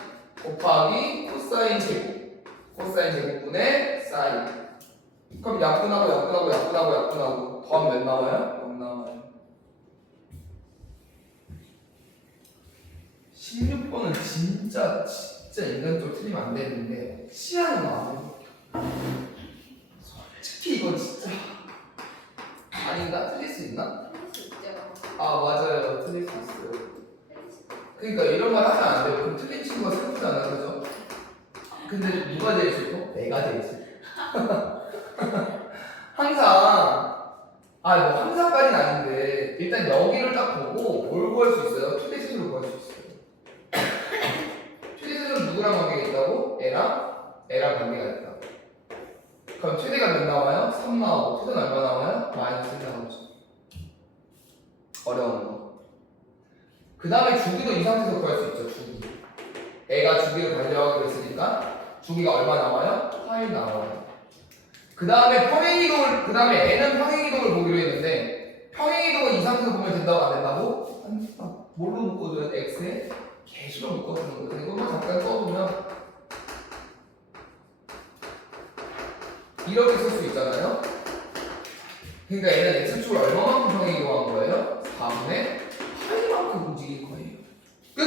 곱하기 코사인 제곱. 코사인 제곱분의 사인. 그럼 약분하고 더하면 몇 나와요? 0 나와요. 16번은 진짜 인간적으로 틀리면 안 되는데 시야는 나와요. 솔직히 이건 진짜 아닌가? 틀릴 수 있나? 틀릴 수 있죠. 맞아요. 틀릴 수 있어요. 그러니까 이런 말 하면 안 돼요. 그럼 틀린 친구가 슬프잖아, 그죠? 근데 누가 제일 슬퍼? 내가 제일 슬퍼. 항상 뭐 항상까지는 아닌데 일단 여기를 딱 보고 뭘 구할 수 있어요? 최대수를 구할 수 있어요. 최대수는 누구랑 관계가 있다고? 애랑 관계가 있다고. 그럼 최대가 몇 나와요? 3 나오고 최대는 얼마 나와요? 마이너스 1 나오죠. 어려운 거. 그 다음에 주기도 이 상태에서 구할 수 있죠. 주기. A가 주기를 가져가기로 했으니까 주기가 얼마 나와요? 8 나와요. 그 다음에 평행이동을, 그 다음에 N은 평행이동을 보기로 했는데 평행이동은 이 상태에서 보면 된다고 안 된다고? 뭘로 묶어줘야 돼? X에 개수로 묶어주는 거예요. 이것만 잠깐 써보면 이렇게 쓸 수 있잖아요. 그러니까 얘는 X축을 얼마만큼 평행이동한 거예요? 4분의 파이만큼 움직인 거예요. 끝!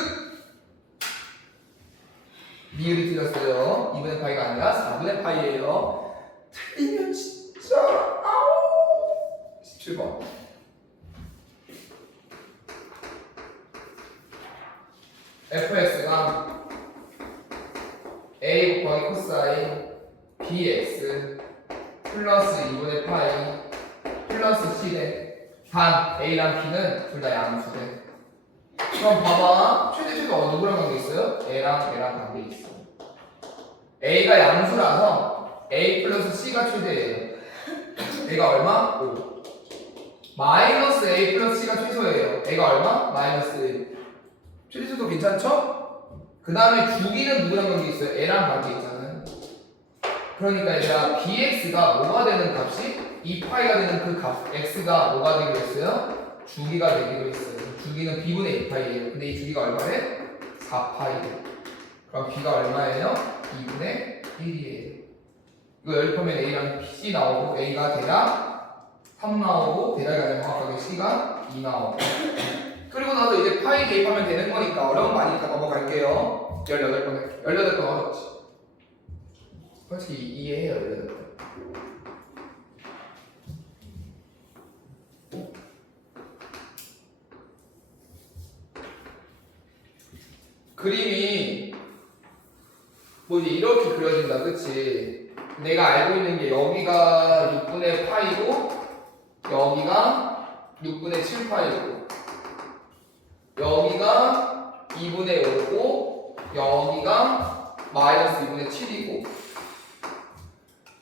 미을이 틀렸어요. 2분의 파이가 아니라 4분의 파이예요. 틀리면 진짜 아우 17번 fx가 a 곱하기 코사인 bx 플러스 2분의 파이 플러스 c대 단 a랑 b는 둘 다 양수대. 그럼 봐봐. 최대 누구랑 관계 있어요? A랑 관계 있어. A가 양수라서 A 플러스 C가 최대예요. A가 얼마? 5. 마이너스 A 플러스 C가 최소예요. A가 얼마? 마이너스 1. 최대수도 괜찮죠? 그 다음에 주기는 누구랑 관계 있어요? A랑 관계 있잖아요. 그러니까 얘들아 BX가 뭐가 되는 값이? 2파이가 되는 그 값 X가 뭐가 되기로 했어요? 주기가 되기로 했어요. 주기는 b분의 2파이예요. 근데 이 주기가 얼마래? 4파이예요. 그럼 b가 얼마예요? 2분의 1이에요. 이거 연립하면 a랑 c 나오고 a가 대략 3 나오고 대략이 아니라 정확하게 c가 2 나오고 그리고 나서 이제 파이 대입하면 되는 거니까 어려운 거 아니니까 넘어갈게요. 18번 어렵지. 솔직히 이해해요. 18번. 그림이 뭐 이제 이렇게 그려진다, 그치? 내가 알고 있는 게 여기가 6분의 파이고 여기가 6분의 7파이고 여기가 2분의 5고 여기가 마이너스 2분의 7이고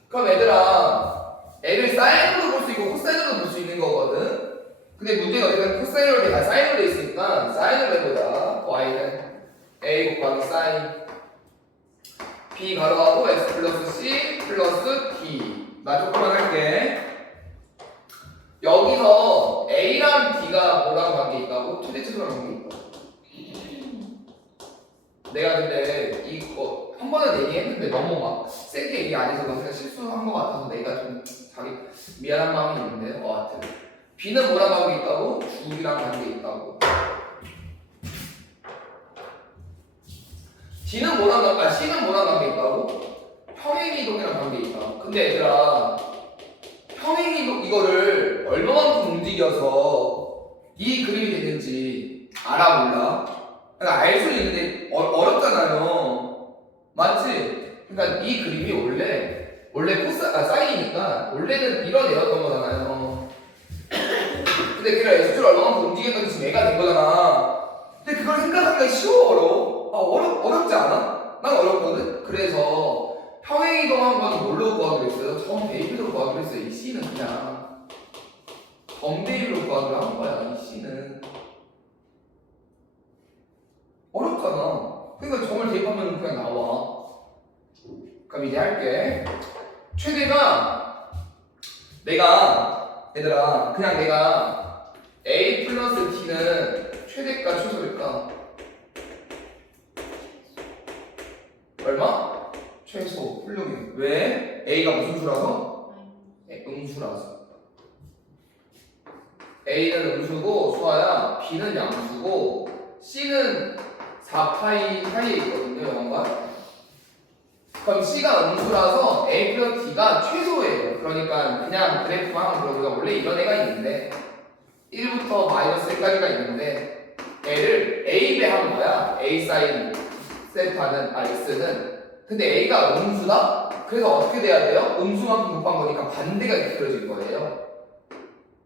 그럼 얘들아 애를 사인으로 볼 수 있고 코사인으로 볼 수 있는 거거든. 근데 문제는 어쨌든 코사인으로 돼, 사인으로 돼 있으니까 사인으로 해보자. y는 a 곱하기 사인 b 가로하고 x 플러스 c 플러스 d. 나 조금만 할게. 여기서 a랑 d가 뭐랑 관계 있다고? 최대치수랑 관계 있다고. 내가 근데 이거 한 번은 얘기했는데 너무 막 세게 얘기 안 해서 내가 실수한 것 같아서 내가 좀 자기 미안한 마음이 있는데 하여튼 b는 뭐랑 관계 있다고? 주기랑 관계 있다고. C는 뭐랑 관계 있다고? 평행이동이랑 관계 있다고. 근데 얘들아 평행이동 이거를 얼마만큼 움직여서 이 그림이 됐는지 알아 몰라? 그러니까 알 수는 있는데 어렵잖아요. 맞지? 그러니까 이 그림이 원래 사인이니까 원래는 이런 애였던 거잖아요. 근데 걔가 X축을 얼마만큼 움직였는지 지금 애가 된 거잖아. 근데 그걸 생각하기가 쉬워 어려워? 어렵지 않아? 난 어렵거든? 그래서 평행이동한 건 뭘로 구하기로 했어요? 점 대입으로 구하기로 했어요. 이 C는 그냥 점 대입으로 구하기로 한 거야. 이 C는 어렵잖아. 그러니까 점을 대입하면 그냥 나와. 그럼 이제 할게. 최대가 얘들아 그냥 내가 A 플러스 T는 최대가 최소일까? 얼마? 최소. 훌륭해. 왜? A가 무슨 수라서? 음수라서. A는 음수고 수아야. B는 양수고 C는 4파이 사이에 있거든요. 영원과. 그럼 C가 음수라서 A 플러스 D가 최소예요. 그러니까 그냥 그래프만 하면 우리가 원래 이런 애가 있는데 1부터 마이너스 1까지가 있는데 애를 A배 하는 거야. A 사인 세타는 X는. 근데 A가 음수다? 그래서 어떻게 돼야 돼요? 음수만큼 곱한 거니까 반대가 이렇게 그려질 거예요.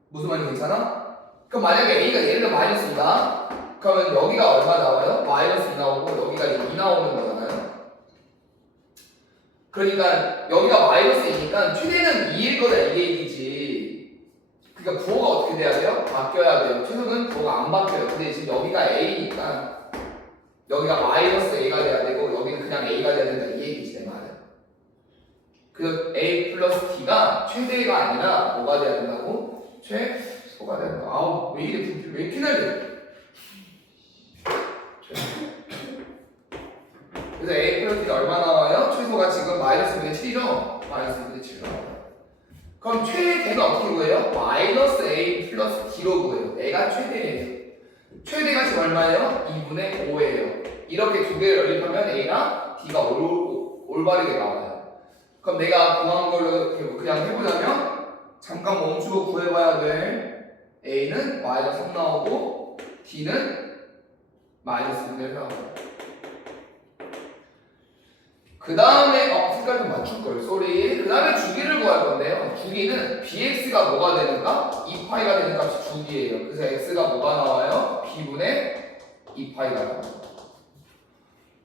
무슨 말인지 괜찮아? 그럼 만약에 A가 예를 들어 마이너스이다? 그러면 여기가 얼마 나와요? 마이너스 2 나오고 여기가 2 나오는 거잖아요. 그러니까 여기가 마이너스 2니까 최대는 2일 거다 이게 얘기지. 그러니까 부호가 어떻게 돼야 돼요? 바뀌어야 돼요. 최소는 부호가 안 바뀌어요. 근데 지금 여기가 A니까 여기가 마이너스 a가 돼야 되고 여기는 그냥 a가 돼야 된다 이 얘기지 내 말은. 그 a 플러스 t가 최대가 아니라 뭐가 돼야 된다고? 최소가 돼야 된다. 아우 왜 이래 분필 왜 이렇게 날려? 그래서 a 플러스 t가 얼마 나와요? 최소가 지금 마이너스 2분의 7이죠? 마이너스 2분의 7 나와요. 그럼 최대가 어떻게 구해요? 마이너스 a 플러스 t로 구해요. 얘가 최대예요. 최대가 지금 얼마예요? 2분의 5예요. 이렇게 두 개를 연립하면 a랑 t가 올바르게 나와요. 그럼 내가 구한 걸로 그냥 해보자면 잠깐 멈추고 구해봐야 돼. a는 마이너스 3 나오고 t는 마이너스 2분의 1 나와요. 그 다음에 색깔 좀 맞출걸 쏘리. 그 다음에 주기를 구할 건데요. 주기는 bx가 뭐가 되는가? 2파이가 되는 값이 주기예요. 그래서 x가 뭐가 나와요? b분의 2파이가 나와요.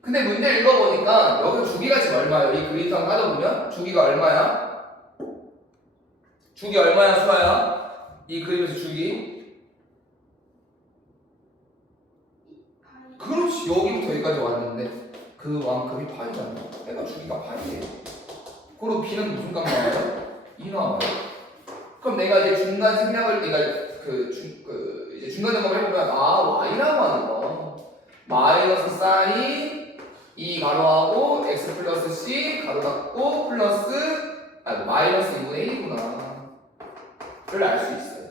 근데 문제 읽어보니까 여기 주기가 지금 얼마예요? 이 그림상 따져보면 주기가 얼마야? 주기 얼마야 수아야? 이 그림에서 주기 그렇지. 여기부터 여기까지 왔는데 그 왕급이 파이잖아. 내가 주기가 파이예요. 그리고 b는 무슨 값 나와요? 2 나와요. 그럼 내가 이제 중간 생략을 내가 이제 중간 점검을 해보면 y라고 하는 거 마이너스 사인 2 가로하고 x 플러스 c 가로 닫고 플러스 마이너스 2분의 1이구나 를 알 수 있어요.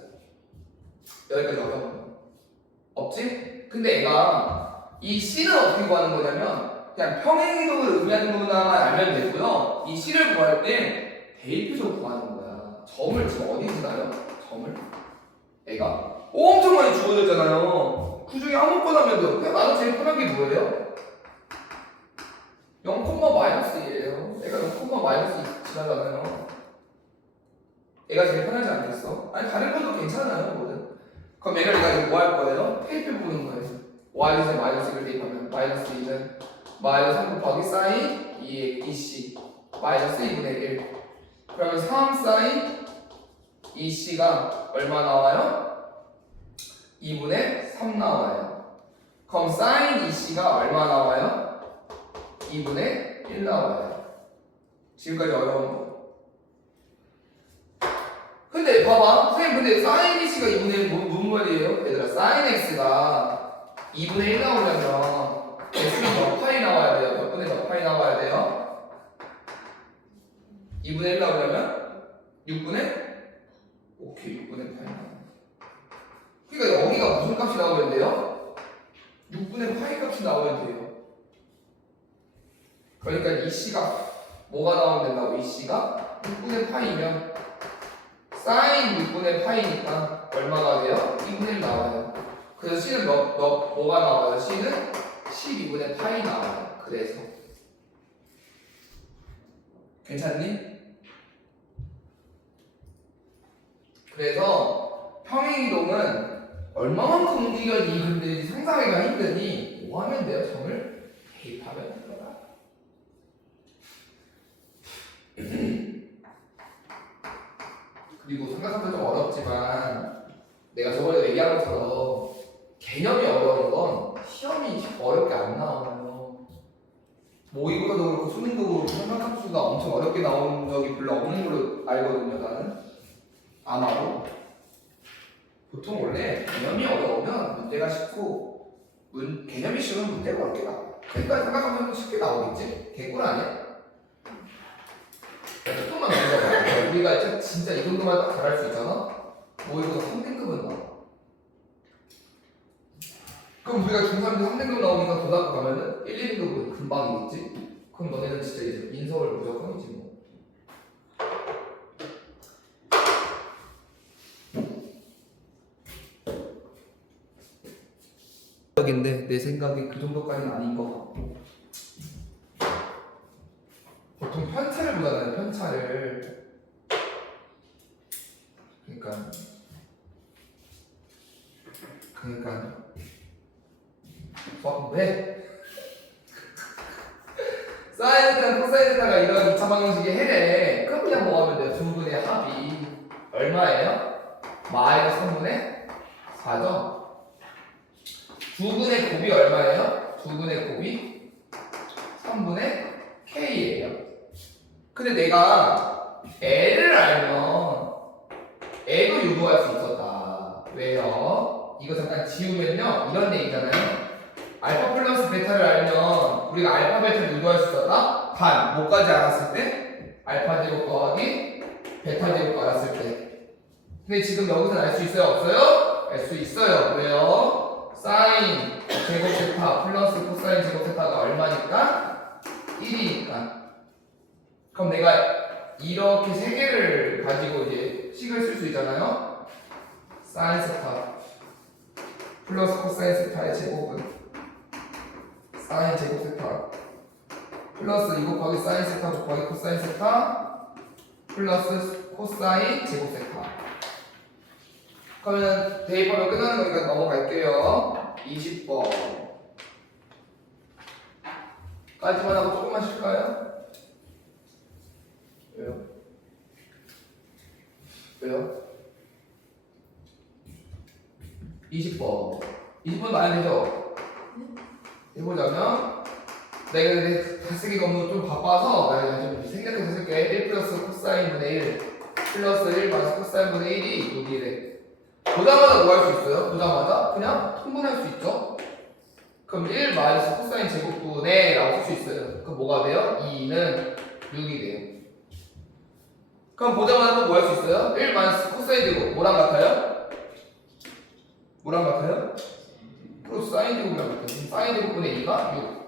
여기까지 어려운 없지? 근데 얘가 이 c는 어떻게 구하는 거냐면 그냥 평행이동을 의미하는구나만 알면 되고요. 이 c를 구할 때 대입표적으로 구하는 거야. 점을 지금 어디 주나요? 점을? 애가 엄청 많이 주어졌잖아요. 그 중에 아무거나 하면 돼요. 그냥 나도 제일 편한 게 뭐예요? 0, 마이너스 2예요. 애가 0, 마이너스 2 지나잖아요. 애가 제일 편하지 않겠어? 아니 다른 것도 괜찮아요. 뭐든. 그럼 얘를 내가 이거 뭐 할 거예요? 대입해 보는 거예요. y에서 마이너스 1을 대입하면 마이너스 2는 마이너스 3 곱하기 사인 2c 마이너스 2분의 1 그러면 3 사인 2c가 얼마 나와요? 2분의 3 나와요. 그럼 사인 2c가 얼마 나와요? 2분의 1 나와요. 지금까지 어려운 거. 근데 봐봐 선생님 근데 사인 2c가 2분의 1 무슨 말이에요? 얘들아 사인 x가 2분의 1 나오려면 x는 몇 파이 나와야 돼요? 몇 분의 몇 파이 나와야 돼요? 2분의 1 나오려면 6분의? 오케이 6분의 파이 나와요. 그러니까 여기가 무슨 값이 나오면 돼요? 6분의 파이 값이 나오면 돼요. 그러니까 이 c가 뭐가 나오면 된다고? 이 c가 6분의 파이면 사인 6분의 파이니까 얼마가 돼요? 2분의 1 나와요. 그래서 c는 뭐가 나와요? c는 12분의 파이 나와요. 그래서 괜찮니? 그래서 평행이동은 얼마만큼 움직여야지 근데 상상하기가 힘드니 뭐 하면 돼요? 점을 대입하면 됩니다. 그리고 생각하면 좀 어렵지만 내가 저번에 얘기한 것처럼 개념이 어려운 건 시험이 어렵게 안 나와요. 모의고사도 그렇고 수능도 그렇고 삼각함수가 엄청 어렵게 나오는 적이 별로 없는 걸로 알거든요. 나는 아마도 보통 원래 개념이 어려우면 문제가 쉽고 개념이 쉬우면 문제가 어렵게 나와. 그러니까 생각하면 쉽게 나오겠지? 개꿀 아니야? 조금만 넘겨봐. 우리가 진짜 이 정도만 딱 잘할 수 있잖아? 모의고사 3등급은 나와. 그럼 우리가 중3도 3등급 나오니까 고등학교 가면은 1, 2등급은 금방이겠지? 그럼 너네는 진짜 이제 인서울 무조건이지 뭐. 인데 내 생각에 그 정도까지는 아닌 것 같고 보통 편차를 보잖아요. 편차를 그러니까 왜? 사인이랑 코사인에다가 이런 2차 방정식의 해래. 그럼 그냥 뭐 하면 돼요? 두 분의 합이 얼마예요? 마이너스 3분의 4죠? 두 분의 곱이 얼마예요? 2분의 곱이 3분의 K예요. 근데 내가 L을 알면 L도 유도할 수 있었다. 왜요? 이거 잠깐 지우면요 이런 얘기잖아요. 알파 플러스 베타를 알면 우리가 알파 베타를 유도할 수 있었다? 단 뭐까지 알았을 때? 알파 제곱 더하기 베타 제곱 알았을 때. 근데 지금 여기서는 알 수 있어요? 없어요? 알 수 있어요. 왜요? 사인 제곱 세타 플러스 코사인 제곱 세타가 얼마니까? 1이니까. 그럼 내가 이렇게 세 개를 가지고 이제 식을 쓸 수 있잖아요. 사인 세타 플러스 코사인 세타의 제곱은 사인 제곱 세타 플러스 2 곱하기 사인 세타 곱하기 코사인 세타 플러스 코사인 제곱 세타. 그러면 대입하면 끝나는 거니까 넘어갈게요. 20번 까지만 하고 조금만 쉴까요? 왜요? 왜요? 20번 20번 나야 되죠? 해보자면 내가 근데 다 쓰기가 너무 좀 바빠서 내가 좀 생각해서 쓸게. 1 플러스 코사인분의 1 플러스 1 마이너스 코사인분의 1이 여기래. 보자마자 뭐 할 수 있어요? 보자마자 그냥 통분할 수 있죠? 그럼 1 마이너스 코사인 제곱분의 라고 쓸 수 있어요. 그럼 뭐가 돼요? 2는 6이 돼요. 그럼 보자마자 또 뭐 할 수 있어요? 1 마이너스 코사인 제곱 뭐랑 같아요? 뭐랑 같아요? 플러스 사인 제곱이랑 같아요. 사인 제곱분의 2가 6.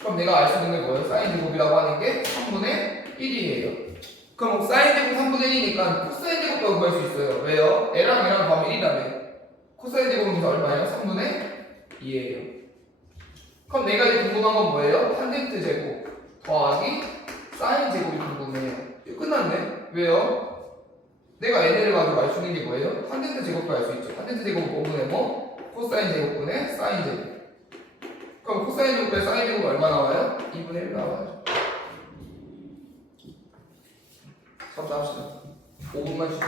그럼 내가 알 수 있는 게 뭐예요? 사인 제곱이라고 하는 게 3분의 1이에요. 그럼 사인 제곱 3분의 1이니까 코사인 제곱도 구할 수 있어요. 왜요? L랑 L랑 더하면 1이라며. 코사인 제곱은 얼마예요? 3분의 2예요. 그럼 내가 이제 궁금한 건 뭐예요? 탄젠트 제곱 더하기 사인 제곱이 궁금해요. 이거 끝났네. 왜요? 내가 N을 가지고 알 수 있는 게 뭐예요? 탄젠트 제곱도 알 수 있죠. 탄젠트 제곱은 5분의 뭐? 코사인 제곱분의 사인 제곱. 그럼 코사인 제곱분의 사인 제곱은 얼마 나와요? 2분의 1 나와요. 수업 합시다. 5분만 쉬자.